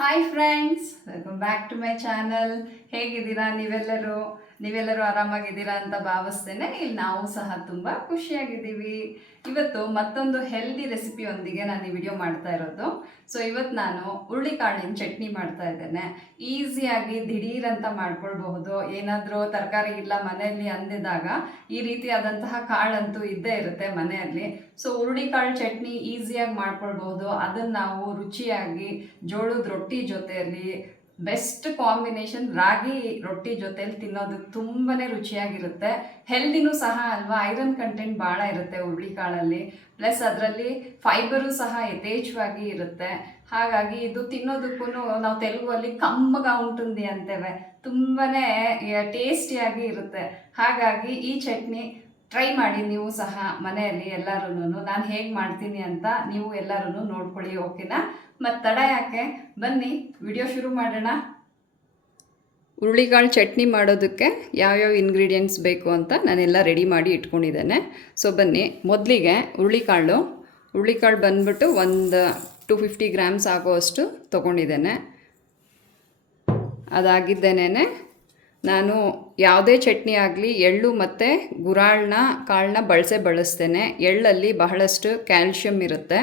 Hi friends, welcome back to my channel. ಹೇಗಿದ್ದೀರಾ ನೀವೆಲ್ಲರೂ ಆರಾಮಾಗಿದ್ದೀರಾ ಅಂತ ಭಾವಿಸ್ತೇನೆ. ಇಲ್ಲಿ ನಾವು ಸಹ ತುಂಬ ಖುಷಿಯಾಗಿದ್ದೀವಿ. ಇವತ್ತು ಮತ್ತೊಂದು ಹೆಲ್ದಿ ರೆಸಿಪಿಯೊಂದಿಗೆ ನಾನು ಈ ವಿಡಿಯೋ ಮಾಡ್ತಾ ಇರೋದು. ಸೊ ಇವತ್ತು ನಾನು ಹುರುಳಿಕಾಳಿನ ಚಟ್ನಿ ಮಾಡ್ತಾ ಇದ್ದೇನೆ. ಈಸಿಯಾಗಿ ದಿಢೀರಂತ ಮಾಡ್ಕೊಳ್ಬಹುದು. ಏನಾದರೂ ತರಕಾರಿ ಇಲ್ಲ ಮನೆಯಲ್ಲಿ ಅಂದಿದಾಗ ಈ ರೀತಿಯಾದಂತಹ ಕಾಳಂತೂ ಇದ್ದೇ ಇರುತ್ತೆ ಮನೆಯಲ್ಲಿ. ಸೊ ಹುರುಳಿಕಾಳು ಚಟ್ನಿ ಈಸಿಯಾಗಿ ಮಾಡ್ಕೊಳ್ಬಹುದು. ಅದನ್ನು ನಾವು ರುಚಿಯಾಗಿ ಜೋಳದ ರೊಟ್ಟಿ ಜೊತೆಯಲ್ಲಿ ಬೆಸ್ಟ್ ಕಾಂಬಿನೇಷನ್ ರಾಗಿ ರೊಟ್ಟಿ ಜೊತೆಲಿ ತಿನ್ನೋದಕ್ಕೆ ತುಂಬಾ ರುಚಿಯಾಗಿರುತ್ತೆ. ಹೆಲ್ದಿನೂ ಸಹ ಅಲ್ವಾ. ಐರನ್ ಕಂಟೆಂಟ್ ಭಾಳ ಇರುತ್ತೆ ಹುರುಳಿಕಾಳಲ್ಲಿ. ಪ್ಲಸ್ ಅದರಲ್ಲಿ ಫೈಬರು ಸಹ ಯಥೇಚ್ಛವಾಗಿ ಇರುತ್ತೆ. ಹಾಗಾಗಿ ಇದು ತಿನ್ನೋದಕ್ಕೂ ನಾವು ತೆಲುಗಲ್ಲಿ ಕಮ್ಮಗ ಉಂಟುಂದಿ ಅಂತೇವೆ. ತುಂಬಾ ಟೇಸ್ಟಿಯಾಗಿ ಇರುತ್ತೆ. ಹಾಗಾಗಿ ಈ ಚಟ್ನಿ ಟ್ರೈ ಮಾಡಿ ನೀವು ಸಹ ಮನೆಯಲ್ಲಿ ಎಲ್ಲರೂ. ನಾನು ಹೇಗೆ ಮಾಡ್ತೀನಿ ಅಂತ ನೀವು ಎಲ್ಲರೂ ನೋಡ್ಕೊಳ್ಳಿ, ಓಕೆನಾ? ಮತ್ತು ತಡ ಯಾಕೆ, ಬನ್ನಿ ವಿಡಿಯೋ ಶುರು ಮಾಡೋಣ. ಹುರುಳಿಕಾಳು ಚಟ್ನಿ ಮಾಡೋದಕ್ಕೆ ಯಾವ್ಯಾವ ಇಂಗ್ರೀಡಿಯೆಂಟ್ಸ್ ಬೇಕು ಅಂತ ನಾನೆಲ್ಲ ರೆಡಿ ಮಾಡಿ ಇಟ್ಕೊಂಡಿದ್ದೇನೆ. ಸೊ ಬನ್ನಿ, ಮೊದಲಿಗೆ ಹುರುಳಿಕಾಳು ಬಂದ್ಬಿಟ್ಟು ಒಂದು 250 ಗ್ರಾಮ್ಸ್ ಆಗೋವಷ್ಟು ತೊಗೊಂಡಿದ್ದೇನೆ. ಅದಾಗಿದ್ದೇನೆ ನಾನು ಯಾವುದೇ ಚಟ್ನಿ ಆಗಲಿ ಎಳ್ಳು ಮತ್ತು ಕಾಳನ್ನ ಬಳಸ್ತೇನೆ. ಎಳ್ಳಲ್ಲಿ ಬಹಳಷ್ಟು ಕ್ಯಾಲ್ಶಿಯಮ್ ಇರುತ್ತೆ.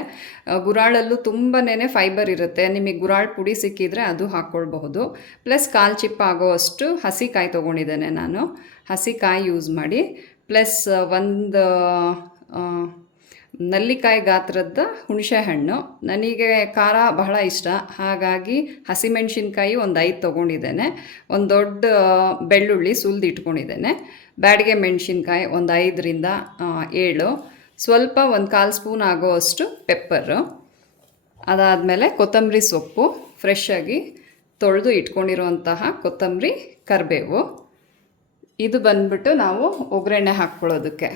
ಗುರಾಳಲ್ಲೂ ತುಂಬಾ ಫೈಬರ್ ಇರುತ್ತೆ. ನಿಮಗೆ ಗುರಾಳ್ ಪುಡಿ ಸಿಕ್ಕಿದರೆ ಅದು ಹಾಕ್ಕೊಳ್ಬಹುದು. ಪ್ಲಸ್ ಕಾಲು ಚಿಪ್ಪ ಆಗೋವಷ್ಟು ಹಸಿಕಾಯಿ ತೊಗೊಂಡಿದ್ದೇನೆ ನಾನು. ಹಸಿಕಾಯಿ ಯೂಸ್ ಮಾಡಿ. ಪ್ಲಸ್ ಒಂದು ನಲ್ಲಿಕಾಯಿ ಗಾತ್ರದ ಹುಣಸೆ ಹಣ್ಣು. ನನಗೆ ಖಾರ ಬಹಳ ಇಷ್ಟ, ಹಾಗಾಗಿ ಹಸಿಮೆಣ್ಸಿನ್ಕಾಯಿ ಒಂದು 5 ತೊಗೊಂಡಿದ್ದೇನೆ. ಒಂದು ದೊಡ್ಡ ಬೆಳ್ಳುಳ್ಳಿ ಸುಲಿದು ಇಟ್ಕೊಂಡಿದ್ದೇನೆ. ಬ್ಯಾಡಿಗೆ ಮೆಣಸಿನ್ಕಾಯಿ ಒಂದು 5ರಿಂದ 7. ಸ್ವಲ್ಪ ಒಂದು 1/4 ಸ್ಪೂನ್ ಆಗೋವಷ್ಟು ಪೆಪ್ಪರು. ಅದಾದಮೇಲೆ ಕೊತ್ತಂಬರಿ ಸೊಪ್ಪು, ಫ್ರೆಶ್ಶಾಗಿ ತೊಳೆದು ಇಟ್ಕೊಂಡಿರುವಂತಹ ಕೊತ್ತಂಬರಿ, ಕರಿಬೇವು. ಇದು ಬಂದ್ಬಿಟ್ಟು ನಾವು ಒಗ್ಗರಣೆ ಹಾಕ್ಕೊಳ್ಳೋದಕ್ಕೆ.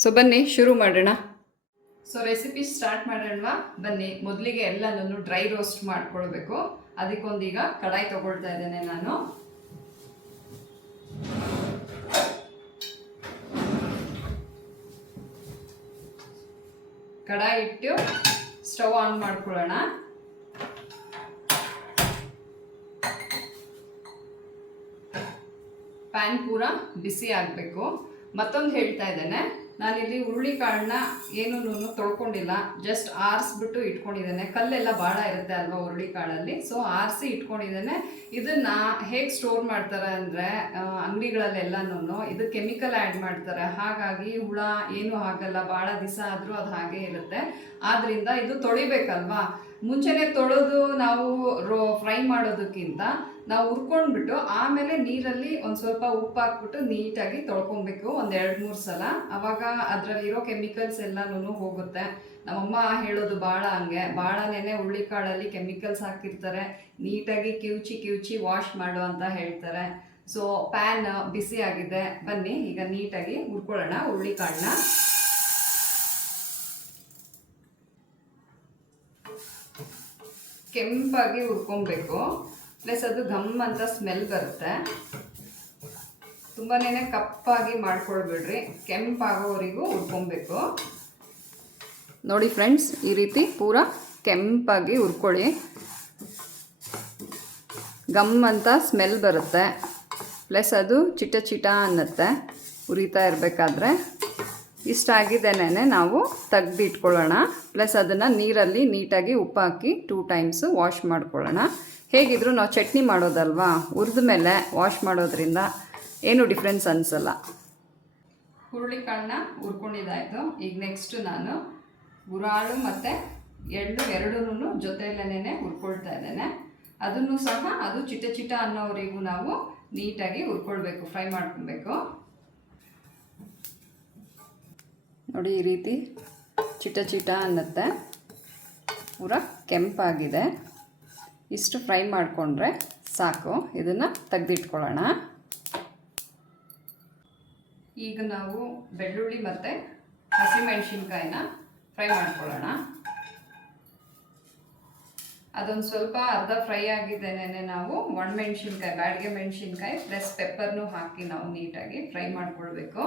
ಸೊ ಬನ್ನಿ ಶುರು ಮಾಡೋಣ. ಸೊ ರೆಸಿಪಿ ಸ್ಟಾರ್ಟ್ ಮಾಡೋಣವಾ? ಬನ್ನಿ. ಮೊದಲಿಗೆ ಎಲ್ಲನೂ ಡ್ರೈ ರೋಸ್ಟ್ ಮಾಡ್ಕೊಳ್ಬೇಕು. ಅದಕ್ಕೊಂದೀಗ ಕಡಾಯಿ ತೊಗೊಳ್ತಾ ಇದ್ದೇನೆ ನಾನು. ಕಡಾಯಿ ಇಟ್ಟು ಸ್ಟವ್ ಆನ್ ಮಾಡ್ಕೊಳ್ಳೋಣ. ಪ್ಯಾನ್ ಪೂರ ಬಿಸಿ ಆಗಬೇಕು. ಮತ್ತೊಂದು ಹೇಳ್ತಾ ಇದ್ದೇನೆ, ನಾನಿಲ್ಲಿ ಹುರುಳಿಕಾಳನ್ನ ಏನೂ ತೊಳ್ಕೊಂಡಿಲ್ಲ, ಜಸ್ಟ್ ಆರಿಸ್ಬಿಟ್ಟು ಇಟ್ಕೊಂಡಿದ್ದೇನೆ. ಕಲ್ಲೆಲ್ಲ ಭಾಳ ಇರುತ್ತೆ ಅಲ್ವಾ ಹುರುಳಿಕಾಳಲ್ಲಿ. ಸೊ ಆರಿಸಿ ಇಟ್ಕೊಂಡಿದ್ದೇನೆ. ಇದನ್ನು ಹೇಗೆ ಸ್ಟೋರ್ ಮಾಡ್ತಾರೆ ಅಂದರೆ, ಅಂಗಡಿಗಳಲ್ಲೆಲ್ಲನೂ ಇದು ಕೆಮಿಕಲ್ ಆ್ಯಡ್ ಮಾಡ್ತಾರೆ. ಹಾಗಾಗಿ ಹುಳ ಏನೂ ಆಗಲ್ಲ, ಭಾಳ ದಿವಸ ಆದರೂ ಅದು ಹಾಗೇ ಇರುತ್ತೆ. ಆದ್ದರಿಂದ ಇದು ತೊಳಿಬೇಕಲ್ವಾ. ಮುಂಚೆನೇ ತೊಳೆದು ನಾವು ಫ್ರೈ ಮಾಡೋದಕ್ಕಿಂತ ನಾವು ಹುರ್ಕೊಂಡ್ಬಿಟ್ಟು ಆಮೇಲೆ ನೀರಲ್ಲಿ ಒಂದು ಸ್ವಲ್ಪ ಉಪ್ಪು ಹಾಕ್ಬಿಟ್ಟು ನೀಟಾಗಿ ತೊಳ್ಕೊಬೇಕು ಒಂದು 2-3 ಸಲ. ಆವಾಗ ಅದರಲ್ಲಿರೋ ಕೆಮಿಕಲ್ಸ್ ಎಲ್ಲನೂ ಹೋಗುತ್ತೆ. ನಮ್ಮಮ್ಮ ಹೇಳೋದು ಭಾಳ ಹಂಗೆ, ಭಾಳನೇ ಹುರುಳಿಕಾಳಲ್ಲಿ ಕೆಮಿಕಲ್ಸ್ ಹಾಕಿರ್ತಾರೆ, ನೀಟಾಗಿ ಕಿವುಚಿ ವಾಶ್ ಮಾಡು ಅಂತ ಹೇಳ್ತಾರೆ. ಸೊ ಪ್ಯಾನ್ ಬಿಸಿ ಆಗಿದೆ. ಬನ್ನಿ ಈಗ ನೀಟಾಗಿ ಹುರ್ಕೊಳ್ಳೋಣ ಹುರುಳಿಕಾಳನ್ನ. ಕೆಂಪಾಗಿ ಹುರ್ಕೊಬೇಕು. ಪ್ಲಸ್ ಅದು ಘಮ್ ಅಂತ ಸ್ಮೆಲ್ ಬರುತ್ತೆ. ತುಂಬಾ ಕಪ್ಪಾಗಿ ಮಾಡ್ಕೊಳ್ಬೇಡ್ರಿ, ಕೆಂಪಾಗೋವರೆಗೂ ಹುರ್ಕೊಬೇಕು. ನೋಡಿ ಫ್ರೆಂಡ್ಸ್, ಈ ರೀತಿ ಪೂರ ಕೆಂಪಾಗಿ ಹುರ್ಕೊಳ್ಳಿ. ಗಮ್ ಅಂತ ಸ್ಮೆಲ್ ಬರುತ್ತೆ. ಪ್ಲಸ್ ಅದು ಚಿಟ ಅನ್ನತ್ತೆ ಹುರಿತಾ ಇರಬೇಕಾದ್ರೆ. ಇಷ್ಟಾಗಿದ್ದೇನೆ ನಾವು ತೆಗ್ದು ಇಟ್ಕೊಳ್ಳೋಣ. ಪ್ಲಸ್ ಅದನ್ನು ನೀರಲ್ಲಿ ನೀಟಾಗಿ ಉಪ್ಪು ಹಾಕಿ 2 ಟೈಮ್ಸು ವಾಶ್ ಮಾಡ್ಕೊಳ್ಳೋಣ. ಹೇಗಿದ್ದರೂ ನಾವು ಚಟ್ನಿ ಮಾಡೋದಲ್ವಾ, ಹುರಿದ ಮೇಲೆ ವಾಶ್ ಮಾಡೋದ್ರಿಂದ ಏನೂ ಡಿಫ್ರೆನ್ಸ್ ಅನಿಸಲ್ಲ. ಹುರುಳಿಕಾಳನ್ನ ಹುರ್ಕೊಂಡಿದ್ದಾಯಿತು. ಈಗ ನೆಕ್ಸ್ಟು ನಾನು ಗುರಾಳು ಮತ್ತು ಎಳ್ಳು ಎರಡೂ ಜೊತೆಯಲ್ಲೇ ಹುರ್ಕೊಳ್ತಾ ಇದ್ದೇನೆ. ಅದನ್ನು ಸಹ ಅದು ಚಿಟ ಅನ್ನೋವರೆಗೂ ನಾವು ನೀಟಾಗಿ ಹುರ್ಕೊಳ್ಬೇಕು, ಫ್ರೈ ಮಾಡ್ಕೊಬೇಕು. ನೋಡಿ ಈ ರೀತಿ ಚಿಟ ಅನ್ನತ್ತೆ, ಪೂರ ಕೆಂಪಾಗಿದೆ. ಇಷ್ಟು ಫ್ರೈ ಮಾಡಿಕೊಂಡ್ರೆ ಸಾಕು. ಇದನ್ನು ತೆಗೆದಿಟ್ಕೊಳ್ಳೋಣ. ಈಗ ನಾವು ಬೆಳ್ಳುಳ್ಳಿ ಮತ್ತು ಹಸಿಮೆಣಸಿನ್ಕಾಯಿನ ಫ್ರೈ ಮಾಡ್ಕೊಳ್ಳೋಣ. ಅದೊಂದು ಸ್ವಲ್ಪ ಅರ್ಧ ಫ್ರೈ ಆಗಿದ್ದೇನೆ ನಾವು ಒಣಮೆಣಸಿನ್ಕಾಯಿ, ಬ್ಯಾಡಿಗೆ ಮೆಣಸಿನ್ಕಾಯಿ ಪ್ಲಸ್ ಪೆಪ್ಪರ್ನೂ ಹಾಕಿ ನಾವು ನೀಟಾಗಿ ಫ್ರೈ ಮಾಡ್ಕೊಳ್ಬೇಕು.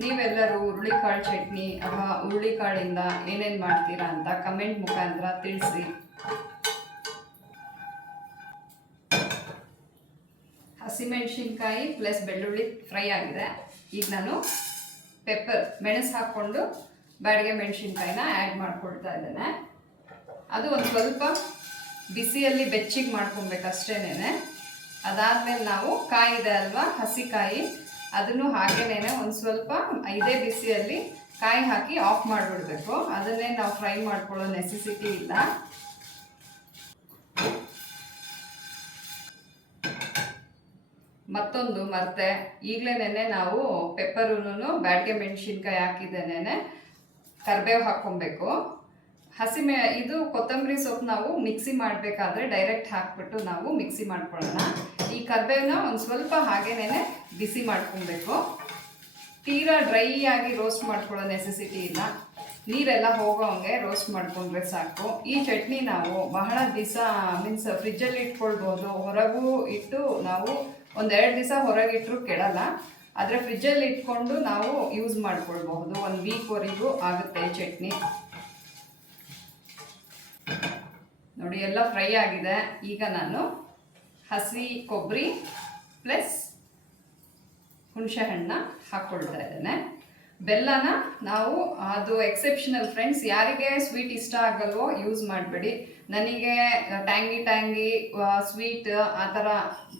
ನೀವೆಲ್ಲರೂ ಹುರುಳಿಕಾಳು ಚಟ್ನಿ ಅಥವಾ ಹುರುಳಿಕಾಳಿಂದ ಏನೇನು ಮಾಡ್ತೀರಾ ಅಂತ ಕಮೆಂಟ್ ಮುಖಾಂತರ ತಿಳಿಸಿ. ಹಸಿಮೆಣಸಿನ್ಕಾಯಿ ಪ್ಲಸ್ ಬೆಳ್ಳುಳ್ಳಿ ಫ್ರೈ ಆಗಿದೆ. ಈಗ ನಾನು ಮೆಣಸು ಹಾಕ್ಕೊಂಡು ಬಾಡಿಗೆ ಮೆಣಸಿನ್ಕಾಯಿನ ಆ್ಯಡ್ ಮಾಡ್ಕೊಳ್ತಾ ಇದ್ದೇನೆ. ಅದು ಒಂದು ಸ್ವಲ್ಪ ಬಿಸಿಯಲ್ಲಿ ಬೆಚ್ಚಿಗೆ ಮಾಡ್ಕೊಬೇಕು ಅಷ್ಟೇನೆ. ಅದಾದಮೇಲೆ ನಾವು ಕಾಯಿ ಇದೆ ಅಲ್ವಾ, ಹಸಿಕಾಯಿ, ಅದನ್ನು ಹಾಗೇನೆ ಒಂದು ಸ್ವಲ್ಪ ಇದೇ ಬಿಸಿಯಲ್ಲಿ ಕಾಯಿ ಹಾಕಿ ಆಫ್ ಮಾಡಿಬಿಡ್ಬೇಕು. ಅದನ್ನೇ ನಾವು ಫ್ರೈ ಮಾಡ್ಕೊಳ್ಳೋ ನೆಸೆಸಿಟಿ ಇಲ್ಲ. ಮತ್ತೊಂದು ಮರ್ತೆ, ಈಗಲೇ ನಾವು ಪೆಪ್ಪರೂ ಬ್ಯಾಡಿಗೆ ಮೆಣಸಿನ್ಕಾಯಿ ಹಾಕಿದ್ದೇನೆ, ಕರಿಬೇವು ಹಾಕ್ಕೊಬೇಕು. ಇದು ಕೊತ್ತಂಬರಿ ಸೊಪ್ಪು ನಾವು ಮಿಕ್ಸಿ ಮಾಡಬೇಕಾದ್ರೆ ಡೈರೆಕ್ಟ್ ಹಾಕ್ಬಿಟ್ಟು ನಾವು ಮಿಕ್ಸಿ ಮಾಡ್ಕೊಳ್ಳೋಣ. ಈ ಕರಿಬೇವನ್ನ ಒಂದು ಸ್ವಲ್ಪ ಹಾಗೇನೆ ಬಿಸಿ ಮಾಡ್ಕೊಬೇಕು. ತೀರಾ ಡ್ರೈ ಆಗಿ ರೋಸ್ಟ್ ಮಾಡ್ಕೊಳ್ಳೋ ನೆಸೆಸಿಟಿ ಇಲ್ಲ. ನೀರೆಲ್ಲ ಹೋಗೋಂಗೆ ರೋಸ್ಟ್ ಮಾಡ್ಕೊಂಡ್ರೆ ಸಾಕು. ಈ ಚಟ್ನಿ ನಾವು ಬಹಳ ದಿವಸ ಫ್ರಿಜ್ಜಲ್ಲಿ ಇಟ್ಕೊಳ್ಬೋದು. ಹೊರಗೂ ಇಟ್ಟು ನಾವು ಒಂದೆರಡು ದಿವಸ ಹೊರಗಿಟ್ಟರು ಕೆಡಲ್ಲ. ಆದರೆ ಫ್ರಿಜ್ಜಲ್ಲಿ ಇಟ್ಕೊಂಡು ನಾವು ಯೂಸ್ ಮಾಡ್ಕೊಳ್ಬಹುದು. 1 ವೀಕ್ವರೆಗೂ ಆಗುತ್ತೆ ಈ ಚಟ್ನಿ. ನೋಡಿ ಎಲ್ಲ ಫ್ರೈ ಆಗಿದೆ. ಈಗ ನಾನು ಹಸಿ ಕೊಬ್ಬರಿ ಪ್ಲಸ್ ಹುಣಸೆ ಹಣ್ಣ ಹಾಕ್ಕೊಳ್ತಾ ಇದ್ದೇನೆ. ಬೆಲ್ಲನ ನಾವು ಅದು ಎಕ್ಸೆಪ್ಷನಲ್ ಫ್ರೆಂಡ್ಸ್, ಯಾರಿಗೆ ಸ್ವೀಟ್ ಇಷ್ಟ ಆಗಲ್ವೋ ಯೂಸ್ ಮಾಡಬೇಡಿ. ನನಗೆ ಟ್ಯಾಂಗಿ ಸ್ವೀಟ್ ಆ ಥರ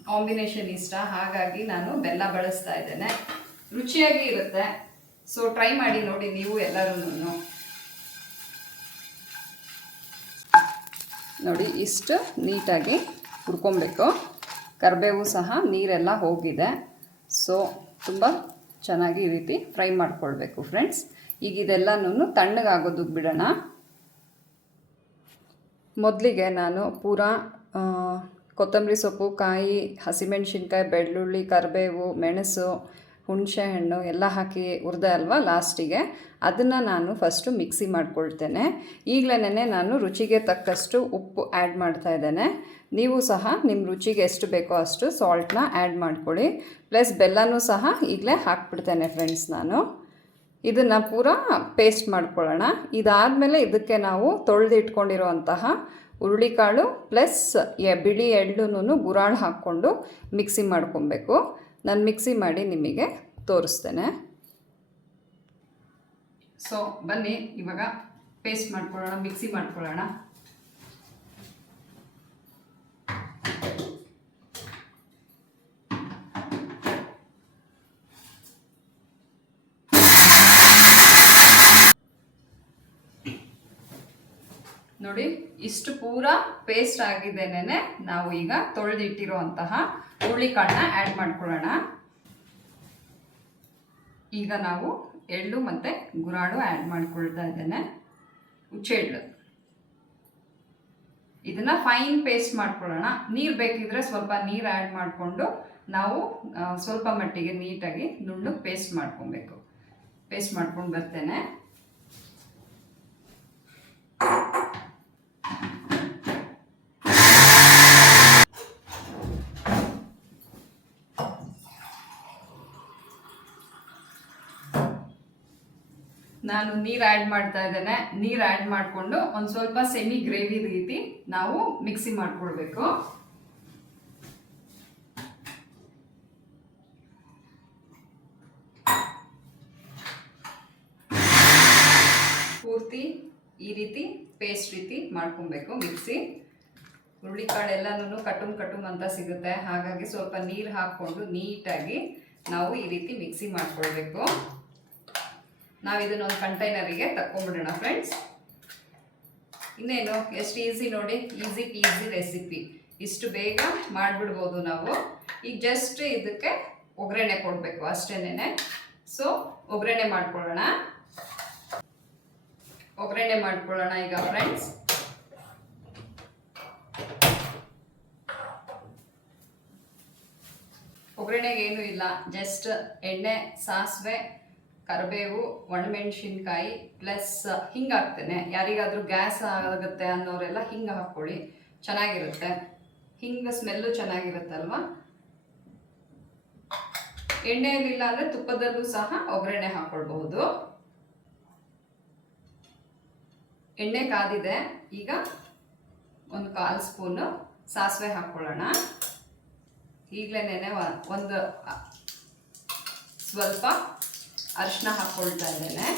ಕಾಂಬಿನೇಷನ್ ಇಷ್ಟ, ಹಾಗಾಗಿ ನಾನು ಬೆಲ್ಲ ಬಳಸ್ತಾ ಇದ್ದೇನೆ. ರುಚಿಯಾಗಿ ಇರುತ್ತೆ. ಸೊ ಟ್ರೈ ಮಾಡಿ ನೋಡಿ ನೀವು ಎಲ್ಲರೂ. ನೋಡಿ ಇಷ್ಟು ನೀಟಾಗಿ ಹುರ್ಕೊಬೇಕು. ಕರಿಬೇವು ಸಹ ನೀರೆಲ್ಲ ಹೋಗಿದೆ. ಸೊ ತುಂಬ ಚೆನ್ನಾಗಿ ಈ ರೀತಿ ಫ್ರೈ ಮಾಡ್ಕೊಳ್ಬೇಕು ಫ್ರೆಂಡ್ಸ್. ಈಗ ಇದೆಲ್ಲನೂ ತಣ್ಣಗಾಗೋದಕ್ಕೆ ಬಿಡೋಣ. ಮೊದಲಿಗೆ ನಾನು ಪೂರಾ ಕೊತ್ತಂಬರಿ ಸೊಪ್ಪು, ಕಾಯಿ, ಹಸಿಮೆಣಸಿನ್ಕಾಯಿ, ಬೆಳ್ಳುಳ್ಳಿ, ಕರಿಬೇವು, ಮೆಣಸು, ಹುಣಸೆ ಹಣ್ಣು ಎಲ್ಲ ಹಾಕಿ ಹುರಿದೆ ಅಲ್ವಾ ಲಾಸ್ಟಿಗೆ, ಅದನ್ನು ನಾನು ಫಸ್ಟು ಮಿಕ್ಸಿ ಮಾಡ್ಕೊಳ್ತೇನೆ. ಈಗಲೇ ನಾನು ರುಚಿಗೆ ತಕ್ಕಷ್ಟು ಉಪ್ಪು ಆ್ಯಡ್ ಮಾಡ್ತಾ ಇದ್ದೇನೆ. ನೀವು ಸಹ ನಿಮ್ಮ ರುಚಿಗೆ ಎಷ್ಟು ಬೇಕೋ ಅಷ್ಟು ಸಾಲ್ಟ್ನ ಆ್ಯಡ್ ಮಾಡ್ಕೊಳ್ಳಿ. ಪ್ಲಸ್ ಬೆಲ್ಲನೂ ಸಹ ಈಗಲೇ ಹಾಕ್ಬಿಡ್ತೇನೆ ಫ್ರೆಂಡ್ಸ್ ನಾನು. ಇದನ್ನು ಪೂರಾ ಪೇಸ್ಟ್ ಮಾಡ್ಕೊಳ್ಳೋಣ. ಇದಾದಮೇಲೆ ಇದಕ್ಕೆ ನಾವು ತೊಳೆದಿಟ್ಕೊಂಡಿರೋಂತಹ ಹುರುಳಿಕಾಳು ಪ್ಲಸ್ ಬಿಳಿ ಎಳ್ಳುನೂ ಗುರಾಳು ಹಾಕ್ಕೊಂಡು ಮಿಕ್ಸಿ ಮಾಡ್ಕೊಬೇಕು. ನಾನು ಮಿಕ್ಸಿ ಮಾಡಿ ನಿಮಗೆ ತೋರಿಸ್ತೇನೆ. ಸೊ ಬನ್ನಿ ಇವಾಗ ಪೇಸ್ಟ್ ಮಾಡ್ಕೊಳ್ಳೋಣ, ಮಿಕ್ಸಿ ಮಾಡ್ಕೊಳ್ಳೋಣ. ನೋಡಿ ಇಷ್ಟು ಪೂರಾ ಪೇಸ್ಟ್ ಆಗಿದ್ದೇನೆ. ನಾವು ಈಗ ತೊಳೆದಿಟ್ಟಿರುವಂತಹ ಹುರುಳಿಕಾಳನ್ನ ಆ್ಯಡ್ ಮಾಡ್ಕೊಳ್ಳೋಣ. ಈಗ ನಾವು ಎಳ್ಳು ಮತ್ತು ಗುರಾಳು ಆ್ಯಡ್ ಮಾಡ್ಕೊಳ್ತಾ ಇದ್ದೇನೆ. ಹುಚ್ಚೆಳ್ಳು ಇದನ್ನು ಫೈನ್ ಪೇಸ್ಟ್ ಮಾಡ್ಕೊಳ್ಳೋಣ. ನೀರು ಬೇಕಿದ್ರೆ ಸ್ವಲ್ಪ ನೀರು ಆ್ಯಡ್ ಮಾಡಿಕೊಂಡು ನಾವು ಸ್ವಲ್ಪ ಮಟ್ಟಿಗೆ ನೀಟಾಗಿ ನುಣ್ಣು ಪೇಸ್ಟ್ ಮಾಡ್ಕೊಬೇಕು. ಪೇಸ್ಟ್ ಮಾಡ್ಕೊಂಡು ಬರ್ತೇನೆ. ನಾನು ನೀರು ಆ್ಯಡ್ ಮಾಡ್ತಾ ಇದ್ದೇನೆ. ನೀರು ಆ್ಯಡ್ ಮಾಡಿಕೊಂಡು ಒಂದು ಸ್ವಲ್ಪ ಸೆಮಿ ಗ್ರೇವಿ ರೀತಿ ನಾವು ಮಿಕ್ಸಿ ಮಾಡ್ಕೊಳ್ಬೇಕು. ಪೂರ್ತಿ ಈ ರೀತಿ ಪೇಸ್ಟ್ ರೀತಿ ಮಾಡ್ಕೊಬೇಕು ಮಿಕ್ಸಿ. ಹುರುಳಿಕಾಳು ಎಲ್ಲನೂ ಕಟುಮ್ ಅಂತ ಸಿಗುತ್ತೆ. ಹಾಗಾಗಿ ಸ್ವಲ್ಪ ನೀರು ಹಾಕ್ಕೊಂಡು ನೀಟಾಗಿ ನಾವು ಈ ರೀತಿ ಮಿಕ್ಸಿ ಮಾಡ್ಕೊಳ್ಬೇಕು. ನಾವು ಇದನ್ನೊಂದು ಕಂಟೈನರಿಗೆ ತಕ್ಕೊಂಡ್ಬಿಡೋಣ ಫ್ರೆಂಡ್ಸ್. ಇನ್ನೇನು ಎಷ್ಟು ಈಸಿ ನೋಡಿ, ಈಸಿ ಪೀಸಿ ರೆಸಿಪಿ. ಇಷ್ಟು ಬೇಗ ಮಾಡಿಬಿಡ್ಬೋದು ನಾವು. ಈಗ ಜಸ್ಟ್ ಇದಕ್ಕೆ ಒಗ್ಗರಣೆ ಕೊಡಬೇಕು ಅಷ್ಟೇನೆ. ಸೊ ಒಗ್ಗರಣೆ ಮಾಡ್ಕೊಳ್ಳೋಣ ಈಗ ಫ್ರೆಂಡ್ಸ್. ಒಗ್ಗರಣೆಗೆ ಏನೂ ಇಲ್ಲ, ಜಸ್ಟ್ ಎಣ್ಣೆ, ಸಾಸಿವೆ, ಕರಿಬೇವು, ಒಣಮೆಣಸಿನ್ಕಾಯಿ ಪ್ಲಸ್ ಹಿಂಗೆ ಹಾಕ್ತೇನೆ. ಯಾರಿಗಾದರೂ ಗ್ಯಾಸ್ ಆಗುತ್ತೆ ಅನ್ನೋರೆಲ್ಲ ಹಿಂಗೆ ಹಾಕ್ಕೊಳ್ಳಿ, ಚೆನ್ನಾಗಿರುತ್ತೆ. ಹಿಂಗೆ ಸ್ಮೆಲ್ಲು ಚೆನ್ನಾಗಿರುತ್ತಲ್ವ. ಎಣ್ಣೆಯಲ್ಲಿಲ್ಲ ಅಂದರೆ ತುಪ್ಪದಲ್ಲೂ ಸಹ ಒಗ್ಗರಣೆ ಹಾಕ್ಕೊಳ್ಬಹುದು. ಎಣ್ಣೆ ಕಾದಿದೆ. ಈಗ ಒಂದು 1/4 ಸ್ಪೂನು ಸಾಸಿವೆ ಹಾಕ್ಕೊಳ್ಳೋಣ. ಈಗಲೇ ಒಂದು ಸ್ವಲ್ಪ ಅರಿಶಿನ ಹಾಕ್ಕೊಳ್ತಾ ಇದ್ದೇನೆ.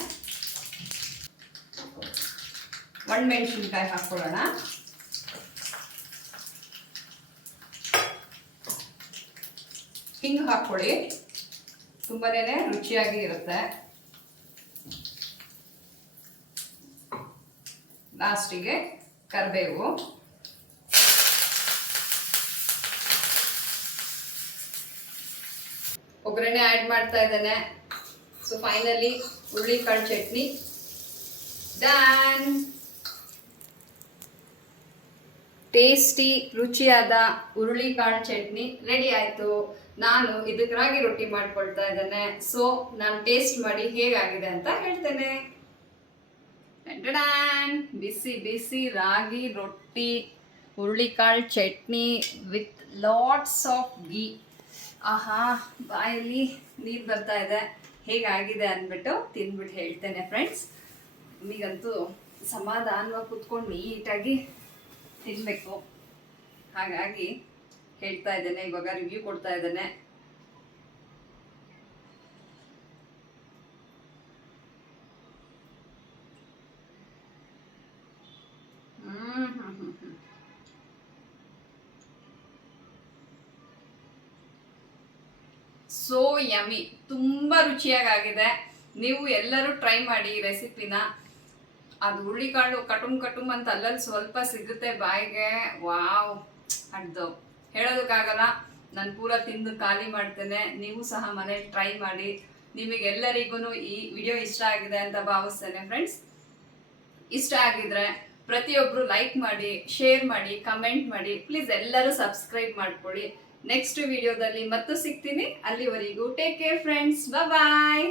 ಒಣಮೆಣಸಿನ್ಕಾಯಿ ಹಾಕ್ಕೊಳ್ಳೋಣ. ಹಿಂಗೆ ಹಾಕ್ಕೊಳ್ಳಿ, ತುಂಬಾನೇ ರುಚಿಯಾಗಿ ಇರುತ್ತೆ. ಲಾಸ್ಟಿಗೆ ಕರಿಬೇವು. ಒಗ್ಗರಣೆ ಆ್ಯಡ್ ಮಾಡ್ತಾ ಇದ್ದೇನೆ. ಸೊ ಫೈನಲಿ ಹುರುಳಿಕಾಳು ಚಟ್ನಿ ಡನ್. ಟೇಸ್ಟಿ ರುಚಿಯಾದ ಹುರುಳಿಕಾಳು ಚಟ್ನಿ ರೆಡಿ ಆಯಿತು. ನಾನು ಇದಕ್ಕೆ ರಾಗಿ ರೊಟ್ಟಿ ಮಾಡ್ಕೊಳ್ತಾ ಇದ್ದೇನೆ. ಸೊ ನಾನು ಟೇಸ್ಟ್ ಮಾಡಿ ಹೇಗಾಗಿದೆ ಅಂತ ಹೇಳ್ತೇನೆ. ಬಿಸಿ ಬಿಸಿ ರಾಗಿ ರೊಟ್ಟಿ, ಹುರುಳಿಕಾಳು chutney with lots of ghee. ಆಹಾ, ಬಾಯಲ್ಲಿ ನೀರು ಬರ್ತಾ ಇದೆ. ಹೇಗಾಗಿದೆ ಅಂದ್ಬಿಟ್ಟು ತಿಂದ್ಬಿಟ್ಟು ಹೇಳ್ತೇನೆ ಫ್ರೆಂಡ್ಸ್. ನಿಮಗಂತೂ ಸಮಾಧಾನವಾಗಿ ಕೂತ್ಕೊಂಡು ನೀಟಾಗಿ ತಿನ್ನಬೇಕು. ಹಾಗಾಗಿ ಹೇಳ್ತಾ ಇದ್ದೇನೆ, ಇವಾಗ ರಿವ್ಯೂ ಕೊಡ್ತಾ ಇದ್ದೇನೆ. ಸೋ ಯಮಿ, ತುಂಬ ರುಚಿಯಾಗಿದೆ. ನೀವು ಎಲ್ಲರೂ ಟ್ರೈ ಮಾಡಿ ಈ ರೆಸಿಪಿನ. ಅದು ಹುರುಳಿಕಾಳು ಕಟುಮ್ ಅಂತ ಅಲ್ಲಲ್ಲಿ ಸ್ವಲ್ಪ ಸಿಗುತ್ತೆ ಬಾಯಿಗೆ. ವಾವ್, ಅದು ಹೇಳೋದಕ್ಕಾಗಲ್ಲ. ನಾನು ಪೂರ ತಿಂದು ಖಾಲಿ ಮಾಡ್ತೇನೆ. ನೀವು ಸಹ ಮನೇಲಿ ಟ್ರೈ ಮಾಡಿ. ನಿಮಗೆಲ್ಲರಿಗೂ ಈ ವಿಡಿಯೋ ಇಷ್ಟ ಆಗಿದೆ ಅಂತ ಭಾವಿಸ್ತೇನೆ ಫ್ರೆಂಡ್ಸ್. ಇಷ್ಟ ಆಗಿದ್ರೆ ಪ್ರತಿಯೊಬ್ಬರು ಲೈಕ್ ಮಾಡಿ, ಶೇರ್ ಮಾಡಿ, ಕಮೆಂಟ್ ಮಾಡಿ. ಪ್ಲೀಸ್ ಎಲ್ಲರೂ ಸಬ್ಸ್ಕ್ರೈಬ್ ಮಾಡ್ಕೊಳ್ಳಿ. ನೆಕ್ಸ್ಟ್ ವಿಡಿಯೋದಲ್ಲಿ ಮತ್ತೆ ಸಿಗ್ತೀನಿ. ಅಲ್ಲಿವರೆಗೂ ಟೇಕ್ ಕೇರ್ ಫ್ರೆಂಡ್ಸ್. ಬಾಯ್.